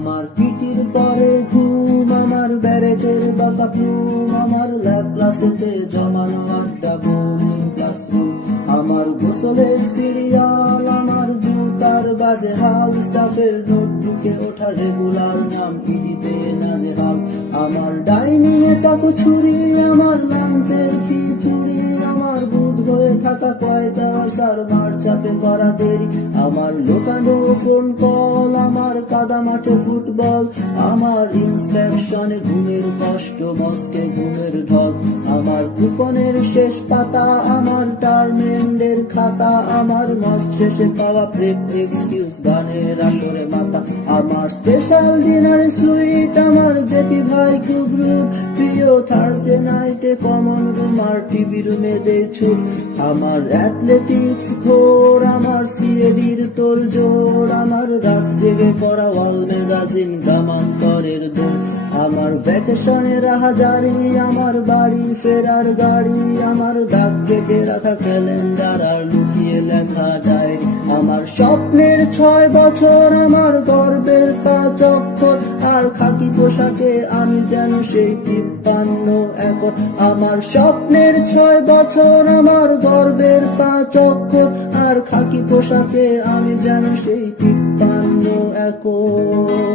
আমার পিটির পরে ঘুম, আমার ব্যারেটের বাবা ঘুম, আমার ল্যাব ক্লাসেতে জমানো আড্ডা ক্লাসরুম আমার গোসলের সিরিয়াল আমার জুতার বাজে হাল, স্টাফের নোটবুকে ওঠা রেগুলার নাম পিড়িতে নাজে হাল। আমার ডাইনিং এ চাকু ছুরি, আমার লাঞ্চের খিচুড়ি থাকা কয়টা সার মার চাপে করা দেরি। আমার লোকানো ফোন কল আমার কাদা মাঠে ফুটবল, আমার ইন্সপেকশনে ঘুমের কষ্ট, মস্কে ঘুমের ঢল। আমার কুপনের শেষ পাতা, আমার টার্মেন্ডের খাতা, আমার মাস শেষে পাওয়া এক্সকিউজ গানের আসরে মাথা। আমার স্পেশাল ডিনার সুইট আমার জেপি ভাই খুব রূপ প্রিয় থার্সডে নাইটে কমন রুম আর টিভি রুমে দেখছুট আমার অ্যাথলেটিক্স ঘোর, আমার সিএডির তোর জোর, আমার রাত জেগে পড়া ওয়াল ম্যাগাজিন গ্রামান্তরের দৌড় আমার ভ্যাকেশনের হাজারি আমার বাড়ি ফেরার গাড়ি, আমার দাগ কেটে রাখা ক্যালেন্ডার আর লুকিয়ে লেখা ডায়েরি আমার স্বপ্নের ছয় বছর, আমার গর্বের পাঁচ অক্ষর। আর খাকি পোশাকে আমি যেন সেই তিপ্পান্ন একর। আমার স্বপ্নের ছয় বছর, আমার গর্বের পাঁচ অক্ষর। আর খাকি পোশাকে আমি যেন সেই তিপ্পান্ন একর।